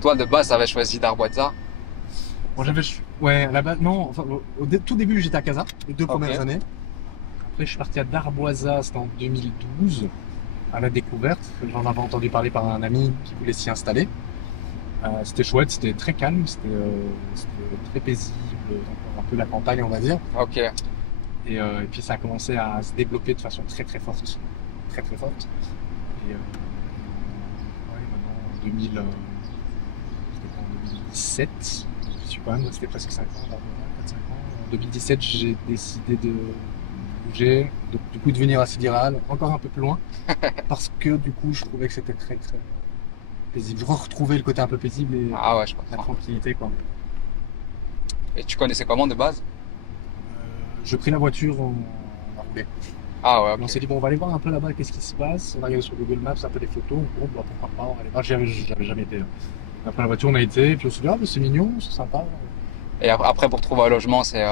Toi, de base, t'avais choisi Darboisa. Bon, ouais, à la base, non, enfin, tout début, j'étais à Casa, les deux Ok. premières années. Après, je suis parti à Darboisa, c'était en 2012, à la découverte. J'en avais entendu parler par un ami qui voulait s'y installer. C'était chouette, c'était très calme, c'était très paisible, un peu la campagne, on va dire. Ok. Et puis, ça a commencé à se développer de façon très, très forte. Très, très forte. Et ouais, maintenant, en 2000, c'était quoi, en 2017, je suis quand même resté presque 5 ans, 4-5 ans. En 2017, j'ai décidé de bouger, du coup de venir à Sidiral, encore un peu plus loin, parce que du coup je trouvais que c'était très très paisible. Je retrouvais le côté un peu paisible et Ah ouais, je la comprends. tranquillité quoi. Et tu connaissais comment de base? Je pris la voiture, on a roulé. Ah ouais, Et on ok. s'est dit bon on va aller voir un peu là-bas qu'est-ce qui se passe. On a regardé sur Google Maps un peu des photos, bon bah pourquoi pas, on va aller voir. J'avais jamais été. Après la voiture on a été, puis on s'est dit ah bah, c'est mignon, c'est sympa. Et après, pour trouver un logement, c'est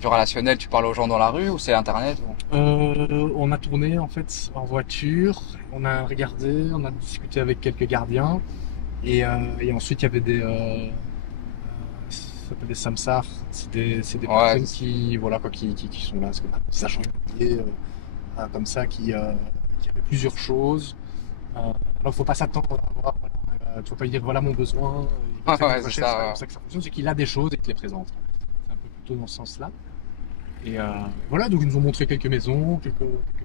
du relationnel, tu parles aux gens dans la rue ou c'est Internet ou... On a tourné en fait en voiture, on a regardé, on a discuté avec quelques gardiens et ensuite il y avait ça s'appelle des samsars, c'est des Ouais, personnes qui voilà quoi qui sont là, c'est comme des agents immobiliers comme ça qui avaient plusieurs choses. Alors faut pas s'attendre à avoir voilà, tu vas pas lui dire voilà mon besoin, il va te faire une ouais, c'est recherche, c'est pas comme ça. ça que ça fonctionne, c'est qu'il a des choses et qu'il te les présente. C'est un peu plutôt dans ce sens-là. Et voilà, donc ils nous ont montré quelques maisons, quelques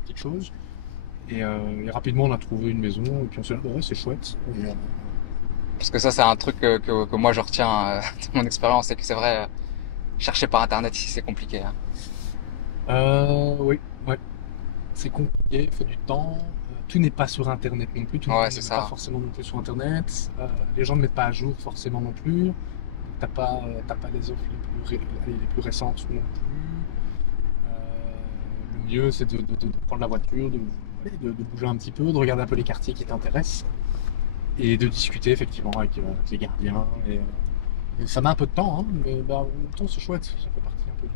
petites choses. Et rapidement, on a trouvé une maison, et puis on s'est dit, ah, bah ouais, c'est chouette. Parce que ça, c'est un truc que moi je retiens de mon expérience, c'est que c'est vrai, chercher par Internet ici, c'est compliqué, hein. Oui, ouais. C'est compliqué, il faut du temps. Tout n'est pas sur Internet non plus, tout le Ouais, monde ne c'est met pas ça. forcément non plus sur Internet. Les gens ne mettent pas à jour forcément non plus. T'as pas les offres les plus récentes non plus. Le mieux, c'est de prendre la voiture, de bouger un petit peu, de regarder un peu les quartiers qui t'intéressent et de discuter effectivement avec les gardiens. Et ça met un peu de temps, hein, mais bah, en même temps, c'est chouette. Ça fait partie un peu de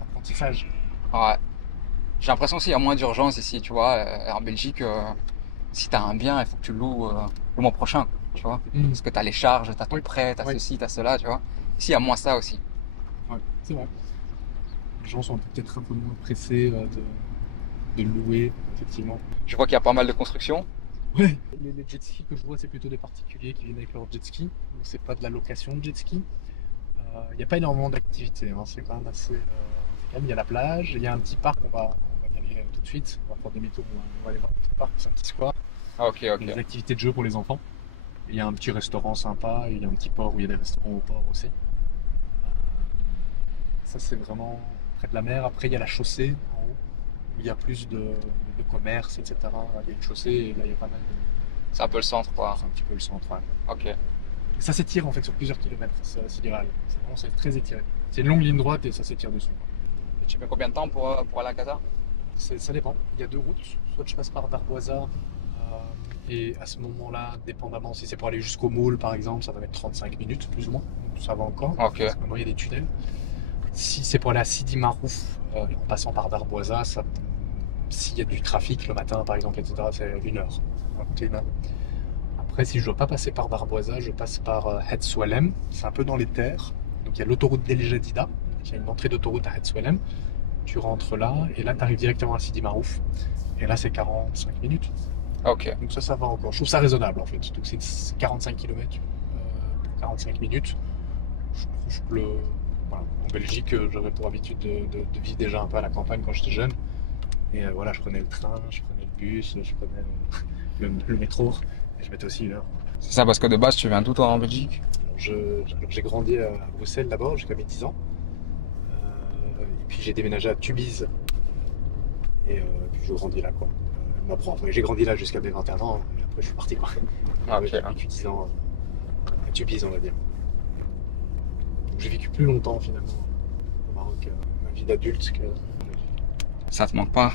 l'apprentissage. Ouais. J'ai l'impression aussi qu'il y a moins d'urgence ici, tu vois. En Belgique, si t'as un bien, il faut que tu le loues le mois prochain, quoi, tu vois. Hmm. Parce que t'as les charges, t'as ton Oui, prêt, t'as oui, ceci, t'as cela, tu vois. Ici, il y a moins ça aussi. ouais, c'est vrai. Les gens sont peut-être un peu moins pressés de louer, effectivement. Je vois qu'il y a pas mal de constructions. Ouais. Les jet skis que je vois, c'est plutôt des particuliers qui viennent avec leur jet ski. Donc c'est pas de la location de jet ski. Il n'y a pas énormément d'activités, hein. C'est quand même assez calme. Il y a la plage, il y a un petit parc, on va y aller tout de suite. On va faire demi-tour, on va aller voir le petit parc, c'est un petit square. Ah, ok, Il y a ok. des activités de jeu pour les enfants. Il y a un petit restaurant sympa, il y a un petit port où il y a des restaurants au port aussi. Ça, c'est vraiment près de la mer. Après, il y a la chaussée en haut, où il y a plus de commerce, etc. Il y a une chaussée et là, il y a pas mal de. C'est un peu le centre, quoi. C'est un petit peu le centre. Ouais. Ok. Et ça s'étire en fait sur plusieurs kilomètres, c'est l'Iral. C'est très étiré. C'est une longue ligne droite et ça s'étire dessus. Et tu mets combien de temps pour aller à Casa? Ça dépend. Il y a deux routes. Soit je passe par Darboisa et à ce moment-là, dépendamment si c'est pour aller jusqu'au Môle par exemple, ça va mettre 35 minutes plus ou moins. Donc ça va encore. Ok. Parce que maintenant il y a des tunnels. Si c'est pour aller à Sidi Marouf en passant par Darboisa, s'il y a du trafic le matin par exemple, etc., c'est une heure. Ça va coûter une heure. Après, si je ne dois pas passer par Darboisa, je passe par Het Soualem. C'est un peu dans les terres. Donc il y a l'autoroute d'El Jadida. Il y a une entrée d'autoroute à Het Soualem. Tu rentres là et là tu arrives directement à Sidi Marouf. Et là c'est 45 minutes. Ok. Donc ça va encore. Je trouve ça raisonnable en fait. Donc c'est 45 km pour 45 minutes. Je trouve que voilà. En Belgique, j'avais pour habitude de vivre déjà un peu à la campagne quand j'étais jeune. Et voilà, je prenais le train, je prenais le bus, je prenais le métro. Et je mettais aussi une heure. C'est ça, parce que de base, tu viens d'où, toi, en Belgique? Alors, j'ai grandi à Bruxelles d'abord, jusqu'à mes 10 ans. Et puis j'ai déménagé à Tubize. Et puis j'ai grandi là, quoi. Bon, après, j'ai grandi là jusqu'à mes 21 ans. Et après, je suis parti, quoi. Ah, Ouais, ok. j'ai vécu 10 ans à Tubize, on va dire. Donc j'ai vécu plus longtemps, finalement, au Maroc, ma vie d'adulte que. Ça te manque pas?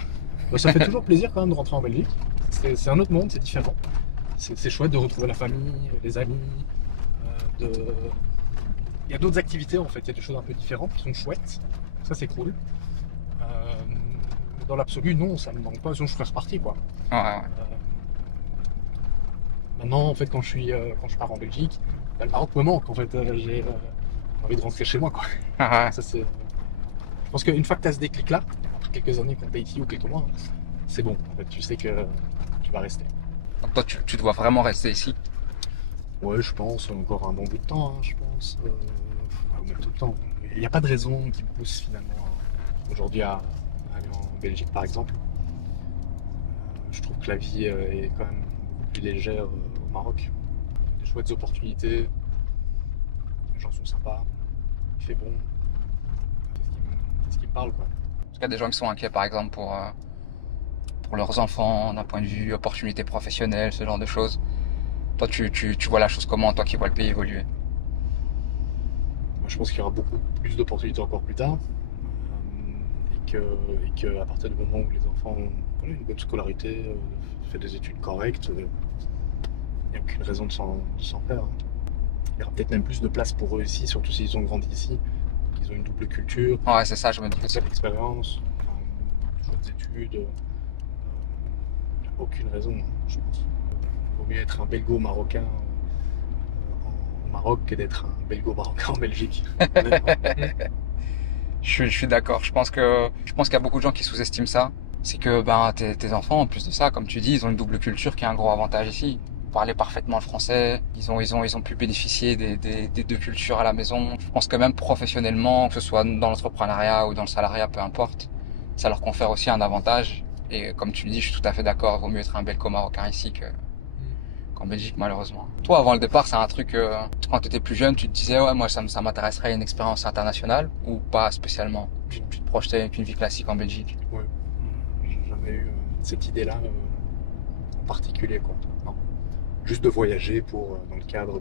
Bah, ça fait toujours plaisir quand même de rentrer en Belgique. C'est un autre monde, c'est différent. C'est chouette de retrouver la famille, les amis. Il y a d'autres activités en fait, il y a des choses un peu différentes qui sont chouettes. Ça c'est cool. Euh, dans l'absolu, non, ça me manque pas, sinon je serais reparti quoi. Ouais, ouais. Euh, Maintenant, en fait, quand je pars en Belgique, bah, le Maroc me manque. En fait, j'ai envie de rentrer chez moi, quoi. Ah ouais. Ça, c'est... Je pense qu'une fois que tu as ce déclic-là, après quelques années quand tu es ici ou quelques mois, c'est bon. En fait, tu sais que tu vas rester. Donc toi, tu dois vraiment rester ici. Ouais, je pense, encore un bon bout de temps, hein, je pense. Ou même tout le temps. Il n'y a pas de raison qui me pousse finalement aujourd'hui à aller en Belgique, par exemple. Je trouve que la vie est quand même beaucoup plus légère au Maroc. Des chouettes opportunités, les gens sont sympas, il fait bon. C'est ce qui me parle, quoi. Parce qu'il y a des gens qui sont inquiets, par exemple, pour leurs enfants, d'un point de vue opportunité professionnelle, ce genre de choses. Toi, tu vois la chose comment, toi qui vois le pays évoluer? Moi, je pense qu'il y aura beaucoup plus d'opportunités encore plus tard. Et que à partir du moment où les enfants ont voilà, une bonne scolarité, fait des études correctes, il n'y a aucune raison de s'en faire, hein. Il y aura peut-être même plus de place pour eux ici, surtout s'ils ont grandi ici, qu'ils ont une double culture, Ouais, c'est ça, je me dis une aussi. belle expérience, chouettes études. Il n'y a aucune raison, hein, je pense. Il vaut mieux être un belgo-marocain au Maroc que d'être un belgo-marocain en Belgique. Honnêtement. Je suis d'accord. Je pense qu'il y a beaucoup de gens qui sous-estiment ça. C'est que ben tes enfants, en plus de ça, comme tu dis, ils ont une double culture qui est un gros avantage ici. Ils parlaient parfaitement le français. Ils ont pu bénéficier des deux cultures à la maison. Je pense que même professionnellement, que ce soit dans l'entrepreneuriat ou dans le salariat, peu importe, ça leur confère aussi un avantage. Et comme tu le dis, je suis tout à fait d'accord. Il vaut mieux être un belgo-marocain ici qu'en Belgique, malheureusement. Toi, avant le départ, c'est un truc, quand tu étais plus jeune, tu te disais, ouais, moi, ça m'intéresserait une expérience internationale ou pas spécialement? Tu te projetais avec une vie classique en Belgique? Ouais. J'ai jamais eu cette idée-là en particulier, quoi. Non. Juste de voyager pour, dans le cadre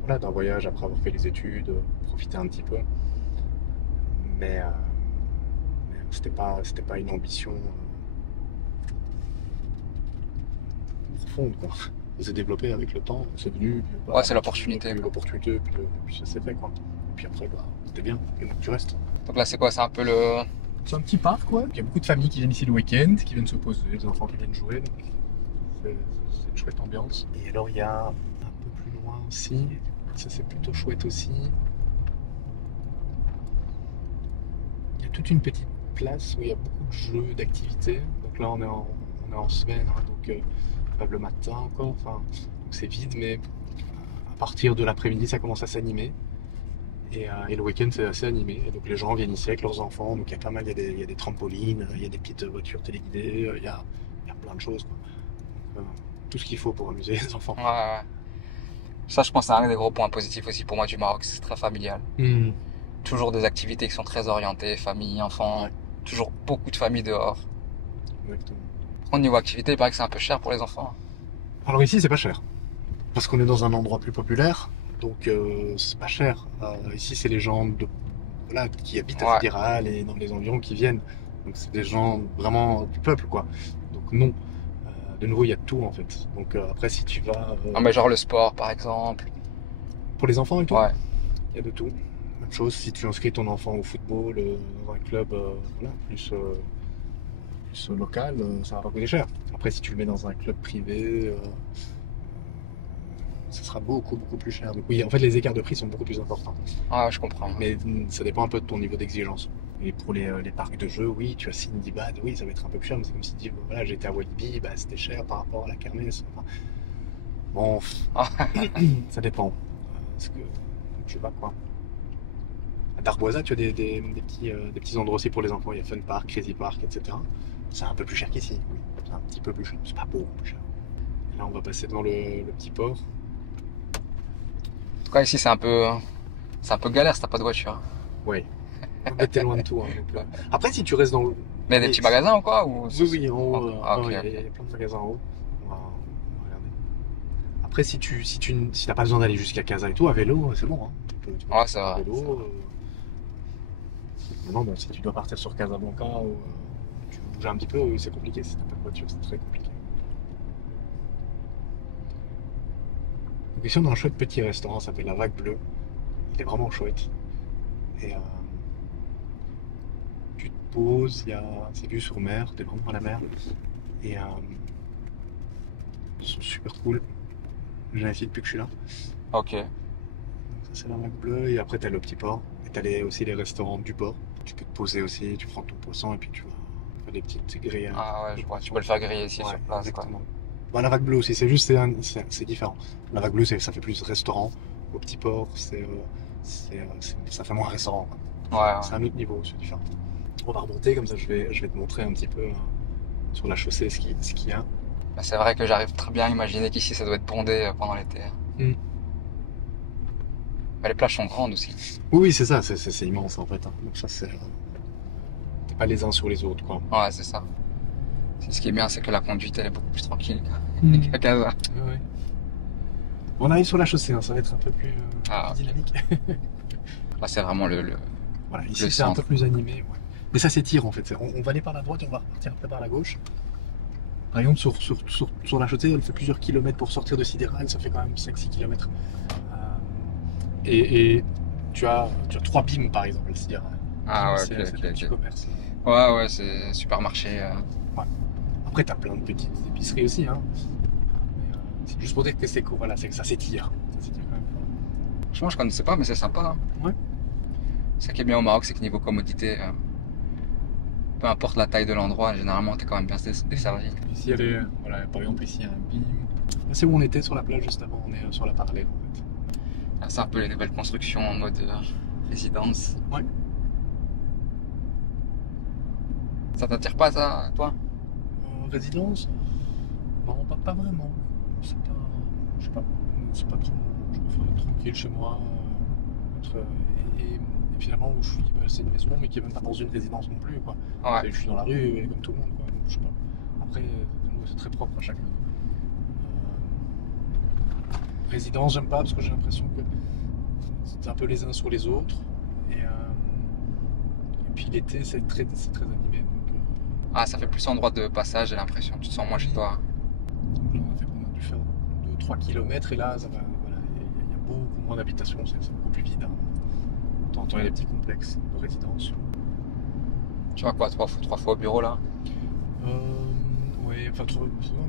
voilà, d'un voyage après avoir fait les études, profiter un petit peu. Mais, c'était pas une ambition profonde, quoi. Ça s'est développé avec le temps, c'est venu, puis, Ouais, bah, c'est l'opportunité, puis quoi. l'opportunité, puis ça s'est fait, quoi. Et puis après, bah, c'était bien, et donc tu restes. Donc là, c'est quoi? C'est un peu le... C'est un petit parc, ouais. Il y a beaucoup de familles qui viennent ici le week-end, qui viennent se poser, des enfants qui viennent jouer, donc c'est une chouette ambiance. Et alors, il y a un peu plus loin aussi, ça c'est plutôt chouette aussi. Il y a toute une petite place où il y a beaucoup de jeux, d'activités. Donc là, on est en semaine, hein, donc le matin encore. Enfin, donc c'est vide, mais à partir de l'après-midi, ça commence à s'animer. Et le week-end, c'est assez animé. Et donc les gens viennent ici avec leurs enfants. Donc il y a pas mal, il y a des trampolines, il y a des petites voitures téléguidées, il y a plein de choses, quoi. Donc, tout ce qu'il faut pour amuser les enfants. Ouais, ouais. Ça, je pense, c'est un des gros points positifs aussi pour moi du Maroc. C'est très familial. Hmm. Toujours des activités qui sont très orientées, famille, enfants. Ouais. Toujours beaucoup de familles dehors. Exactement. Par contre, niveau activité, il paraît que c'est un peu cher pour les enfants. Alors ici, c'est pas cher. Parce qu'on est dans un endroit plus populaire. Donc c'est pas cher. Ici, c'est les gens voilà, qui habitent à Ouais. Fédéral et dans les environs qui viennent. Donc c'est des gens vraiment du peuple, quoi. Donc non. De nouveau, il y a tout en fait. Donc après, si tu vas Non, mais genre le sport, par exemple. pour les enfants et tout, Ouais. il y a de tout. Même chose, si tu inscris ton enfant au football dans un club voilà, plus local, ça va pas coûter cher. Après, si tu le mets dans un club privé, ça sera beaucoup, beaucoup plus cher. Donc oui, en fait, les écarts de prix sont beaucoup plus importants. Ouais, je comprends. Mais ça dépend un peu de ton niveau d'exigence. Et pour les parcs de jeux, oui, tu as Sindibad, oui, ça va être un peu plus cher, mais c'est comme si tu dis, voilà, j'étais à Walibi, bah, c'était cher par rapport à la kermesse. Enfin, bon, Ah, ça dépend. Parce que tu vas quoi. À Darboisa, tu as des petits endroits aussi pour les enfants. Il y a Fun Park, Crazy Park, etc. C'est un peu plus cher qu'ici, oui. C'est un petit peu plus cher. C'est pas beaucoup plus cher. Et là, on va passer dans le petit port. en tout cas, ici, c'est un peu galère si t'as pas de voiture. Ouais. Mais t'es loin de tout, hein, donc, après, si tu restes dans le. Mais il y a des petits magasins ou quoi? Ou... Oui, oui, en haut. Ah, ok. Il y a plein de magasins en haut. On va regarder. Après, si t'as pas besoin d'aller jusqu'à Casa et tout, à vélo, c'est bon, hein. Tu peux Ouais, partir c'est à vrai. vélo. Maintenant, bon, si tu dois partir sur Casablanca ou tu veux bouger un petit peu, oui, c'est compliqué. Si t'as pas de voiture, c'est très compliqué. Donc ici, on a un chouette petit restaurant, ça s'appelle La Vague Bleue. Il est vraiment chouette. Et tu te poses, c'est vue sur mer, t'es vraiment à la mer. Et ils sont super cool. J'investis depuis que je suis là. Ok. Ça, c'est la vague bleue. Et après, t'as le petit port. Et t'as aussi les restaurants du port. Tu peux te poser aussi, tu prends ton poisson et puis tu vas faire des petites grillades. Ah ouais, je vois. Tu peux le faire griller ici Ouais, sur place, quoi. exactement. Bah, la vague bleue aussi, c'est juste, c'est différent. La vague bleue, ça fait plus restaurant. Au petit port, ça fait moins restaurant, quoi. Ouais, C'est un autre niveau, c'est différent. On va remonter, comme ça je vais te montrer un petit peu sur la chaussée ce qu'il y a. bah, c'est vrai que j'arrive très bien à imaginer qu'ici ça doit être bondé pendant l'été. Mm. Bah, les plages sont grandes aussi. Oui, c'est ça, c'est immense en fait, hein. Donc ça, t'es pas les uns sur les autres, quoi. Ouais, c'est ça. Ce qui est bien, c'est que la conduite, elle est beaucoup plus tranquille Mm. qu'à Casa. Ouais. On arrive sur la chaussée, hein, ça va être un peu plus Ah, ok. dynamique. Là, c'est vraiment Voilà, le ici c'est un peu centre. plus animé, ouais. Mais ça s'étire en fait. On va aller par la droite et on va repartir après par la gauche. Par exemple, sur la chaussée, elle fait plusieurs kilomètres pour sortir de Sidéral, ça fait quand même 5-6 kilomètres. Et tu as 3 BIM par exemple, à Sidéral. Ah ouais, C'est ok, c'est ok, le petit ok. commerce. Ouais, ouais, c'est supermarché. Ouais. Après, tu as plein de petites épiceries aussi, hein. Mais, c'est juste pour dire que voilà, c'est que ça s'étire. Ça s'étire quand même. Franchement, je connaissais pas, mais c'est sympa, hein. Ouais. Ce qui est bien au Maroc, c'est que niveau commodité, peu importe la taille de l'endroit, généralement, t'es quand même bien desservi. Ici, voilà, par exemple, ici, il y a un BIM. Là, c'est où on était sur la plage juste avant, on est sur la parallèle en fait. Là, c'est un peu les nouvelles constructions en mode résidence. Ouais. Ça t'attire pas, ça, toi? Résidence? Non, pas vraiment. C'est pas. Je sais pas. C'est pas trop. Je préfère être tranquille chez moi. Et finalement, où je suis, bah, c'est une maison, mais qui est même pas dans une résidence non plus, quoi. Ouais. Je suis dans la rue, comme tout le monde, quoi. Donc, je sais pas. Après, nous, c'est très propre à chacun. Résidence, j'aime pas parce que j'ai l'impression que c'est un peu les uns sur les autres. Et puis l'été, c'est très animé. Donc, Ah, ça fait plus endroit de passage, j'ai l'impression. Tu te sens moins chez toi. donc là, on a dû faire 2-3 km et là, ça va, voilà, il y a beaucoup moins d'habitations, c'est beaucoup plus vide, hein. De temps en temps, il y a des petits complexes de résidence. Tu vois quoi, 3 fois au bureau, là? Ouais, enfin,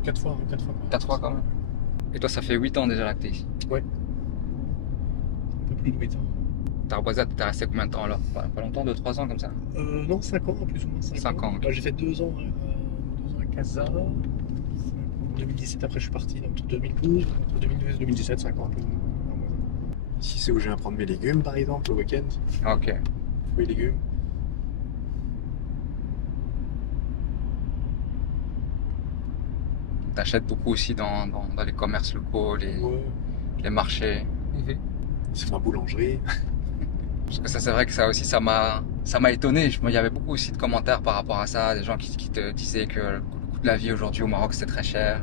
4 fois, hein, 4 fois. 4 fois, quand même. Et toi, ça fait 8 ans déjà là que t'es ici. Ouais. Un peu plus de 8 ans. Tarboisa, t'es resté combien de temps alors? Pas longtemps, 2-3 ans comme ça? Non, 5 ans, plus ou moins 5 5 ans, ok. Bah, j'ai fait 2 ans, 2 ans à Casa. 5 ans. En 2017, après je suis parti entre 2012, entre 2012 et 2017, 5 ans un peu. Ici, c'est où je viens prendre mes légumes, par exemple, le week-end. Ok. Fruits et légumes. T'achètes beaucoup aussi dans les commerces locaux, Ouais. les marchés. C'est ma boulangerie. Parce que ça, c'est vrai que ça aussi, ça m'a étonné. Il y avait beaucoup aussi de commentaires par rapport à ça, des gens qui te disaient que le coût de la vie aujourd'hui au Maroc c'était très cher,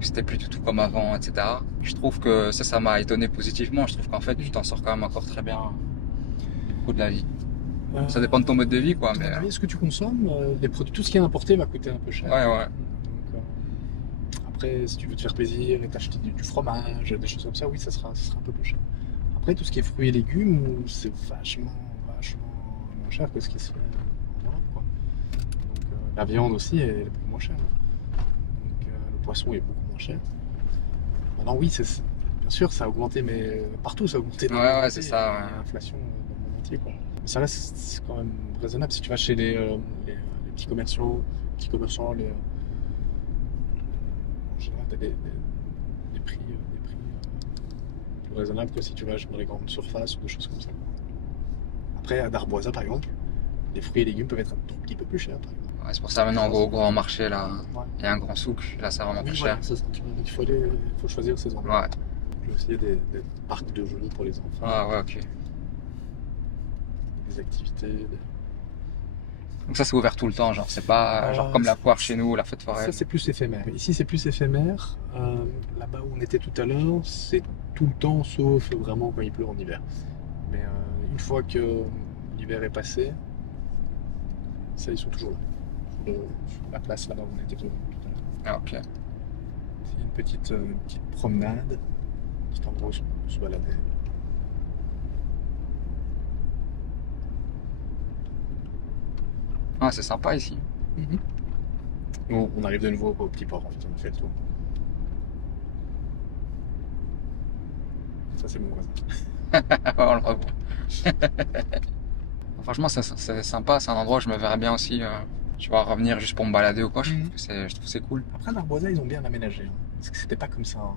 que c'était plus du tout comme avant, etc. Je trouve que ça m'a étonné positivement. Je trouve qu'en fait, tu t'en sors quand même encore très bien du coût de la vie. Ça dépend de ton mode de vie, quoi. Mais Ce que tu consommes, les produits, tout ce qui est importé va coûter un peu cher. ouais, ouais. Donc, après, si tu veux te faire plaisir et t'acheter du fromage, des choses comme ça, oui, ça sera un peu plus cher. Après, tout ce qui est fruits et légumes, c'est vachement moins cher que ce qui se fait en Europe, quoi. Donc, la viande aussi est beaucoup moins chère, hein. Donc, le poisson est beaucoup moins cher. Maintenant, oui, bien sûr, ça a augmenté, mais partout ça a augmenté. Ouais, c'est ça, Il y a ouais. l'inflation dans le monde entier, quoi. Mais ça reste c'est quand même raisonnable. Si tu vas chez les petits commerçants, en général, tu as des prix plus raisonnables que si tu vas dans les grandes surfaces ou des choses comme ça, quoi. Après, à Darboisa, par exemple, les fruits et légumes peuvent être un tout petit peu plus chers, par exemple. Ouais, c'est pour ça maintenant, au grand marché, là, Ouais. il y a un grand souk. Là, c'est vraiment Oui, pas voilà, cher. c'est ça. Il faut choisir ses endroits. Ouais. Il y a aussi des parcs de jeux pour les enfants, Ah, ouais, ok. des activités. Donc ça, c'est ouvert tout le temps, genre, c'est pas genre comme la foire chez nous, la fête Ça, foraine. c'est plus éphémère. Ici, c'est plus éphémère. Là-bas où on était tout à l'heure, c'est tout le temps, sauf vraiment quand il pleut en hiver. Mais une fois que l'hiver est passé, ça, ils sont toujours là. Sur la place là-bas où on était tout à l'heure. Ah, ok. C'est une petite promenade, petit endroit où on se balader. Ah, c'est sympa ici. Nous, on arrive de nouveau au petit port, en fait, on a fait le tour. Ça, c'est mon voisin. On le revoit. Franchement, c'est sympa, c'est un endroit où je me verrais bien aussi, tu vois, revenir juste pour me balader ou quoi. Je trouve que c'est cool. Après, l'Arboisa, ils ont bien aménagé, hein. Parce que c'était pas comme ça, hein.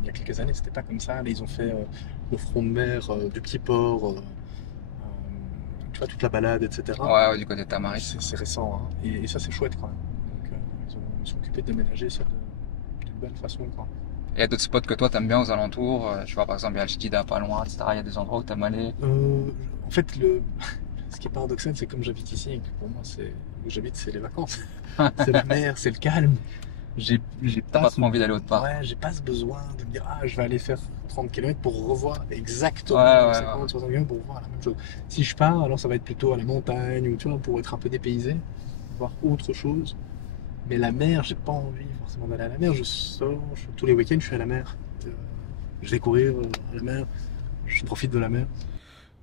Il y a quelques années, c'était pas comme ça. Là, ils ont fait le front de mer du petit port, tu vois, toute la balade, etc. Ouais, ouais, du côté de Tamaris. C'est récent, hein. Et ça, c'est chouette quand même. Donc, ils sont occupés d'aménager ça d'une bonne façon, quoi. Il y a d'autres spots que toi t'aimes bien aux alentours. Tu vois, par exemple, il y a le Skida pas loin, etc. Il y a des endroits où t'aimes aller. En fait, ce qui est paradoxal, c'est comme j'habite ici, et que pour moi, où j'habite, c'est les vacances. C'est la mer, c'est le calme. J'ai T'as pas pas trop envie d'aller autre part. Ouais, j'ai pas ce besoin de me dire, ah, je vais aller faire 30 km pour revoir exactement Ouais, ouais, 50, 60 km pour voir la même chose. Si je pars, alors ça va être plutôt à la montagne ou tu vois, pour être un peu dépaysé, voir autre chose. Mais la mer, j'ai pas envie forcément d'aller à la mer. Je sors, tous les week-ends, je suis à la mer. Je vais courir à la mer, je profite de la mer.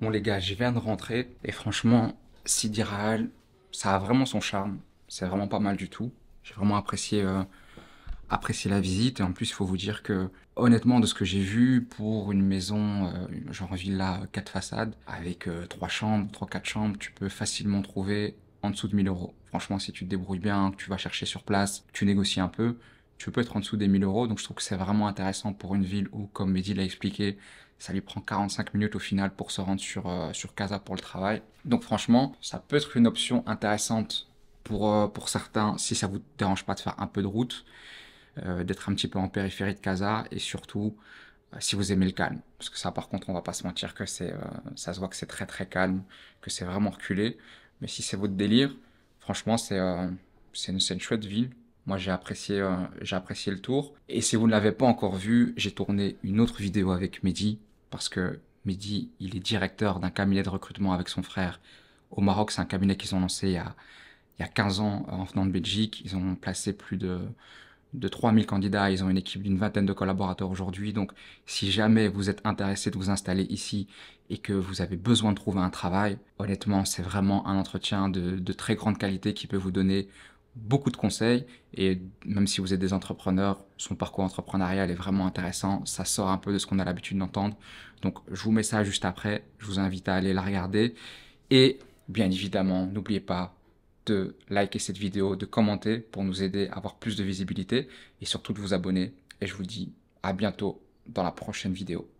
Bon, les gars, je viens de rentrer. Et franchement, Sidi Rahal, ça a vraiment son charme. C'est vraiment pas mal du tout. J'ai vraiment apprécié la visite. Et en plus, il faut vous dire que, honnêtement, de ce que j'ai vu, pour une maison, genre villa 4 façades, avec 3 chambres, 3-4 chambres, tu peux facilement trouver en dessous de 1 000 euros. Franchement, si tu te débrouilles bien, que tu vas chercher sur place, que tu négocies un peu, tu peux être en dessous des 1 000 euros. Donc, je trouve que c'est vraiment intéressant pour une ville où, comme Mehdi l'a expliqué, ça lui prend 45 minutes au final pour se rendre sur Casa pour le travail. Donc, franchement, ça peut être une option intéressante pour certains, si ça vous dérange pas de faire un peu de route, d'être un petit peu en périphérie de Casa et surtout si vous aimez le calme. Parce que ça, par contre, on va pas se mentir que ça se voit que c'est très très calme, que c'est vraiment reculé. Mais si c'est votre délire, franchement, c'est une chouette ville. Moi, j'ai apprécié le tour. Et si vous ne l'avez pas encore vu, j'ai tourné une autre vidéo avec Mehdi parce que Mehdi, il est directeur d'un cabinet de recrutement avec son frère au Maroc. C'est un cabinet qu'ils ont lancé il y a 15 ans en venant de Belgique. Ils ont placé plus de 3000 candidats. Ils ont une équipe d'une vingtaine de collaborateurs aujourd'hui. Donc, si jamais vous êtes intéressé de vous installer ici et que vous avez besoin de trouver un travail, honnêtement, c'est vraiment un entretien de très grande qualité qui peut vous donner beaucoup de conseils. Et même si vous êtes des entrepreneurs, son parcours entrepreneurial est vraiment intéressant. Ça sort un peu de ce qu'on a l'habitude d'entendre. Donc, je vous mets ça juste après. Je vous invite à aller la regarder. Et bien évidemment, n'oubliez pas de liker cette vidéo, de commenter pour nous aider à avoir plus de visibilité et surtout de vous abonner. Et je vous dis à bientôt dans la prochaine vidéo.